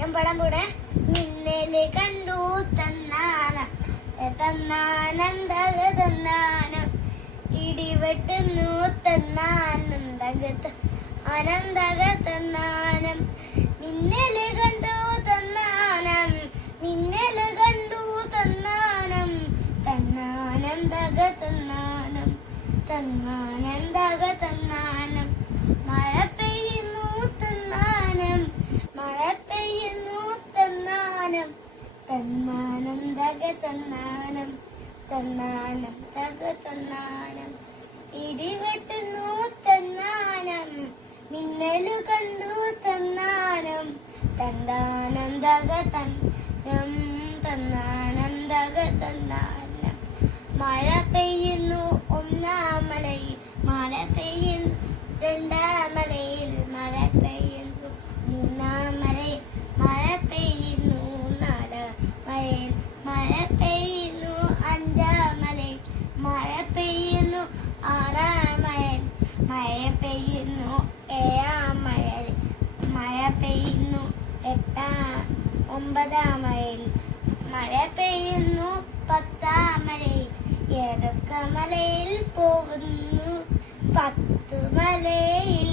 ഞാൻ പടം പോണേ. മിന്നല് കണ്ടു തന്നാന തന്നാനന്ദ തന്നാനം ഇടിവെട്ടുന്നു തന്നാനം തകത്ത് അനന്തക തന്നാനം മിന്നല് കണ്ടു തന്നാനം മിന്നല് കണ്ടു തന്നാനം തന്നാനന്ദക തന്നാനം തന്നാനന്ദക തന്നാനം മഴ പെയ്യുന്നു തന്നാനം മഴ പെയ്യുന്നു തന്നാനം തന്നാനന്ദക തന്നാനം തന്നാനം തക തന്നാനം ഇടിവെട്ടുന്നു തന്നാനം മിന്നലു കണ്ടു തന്നാനം തന്നാനന്ദക തന്നം തന്നാനന്ദക തന്നാനം മഴ പെയ്യുന്നു ഒന്നാം മലയിൽ മഴ പെയ്യുന്നു രണ്ടാം മലയിൽ മഴ പെയ്യുന്നു മൂന്നാം മലയിൽ മഴ പെയ്യുന്നു നാലാം മലയിൽ മഴ പെയ്യുന്നു അഞ്ചാം മലയിൽ മഴ പെയ്യുന്നു ആറാം മലയിൽ മഴ പെയ്യുന്നു ഏഴാം മലയിൽ മഴ പെയ്യുന്നു ഒമ്പതാം മലയിൽ മഴ പെയ്യുന്നു പത്താം മലയിൽ ഏതൊക്കെ മലയിൽ പോകുന്നു 10 മലയിൽ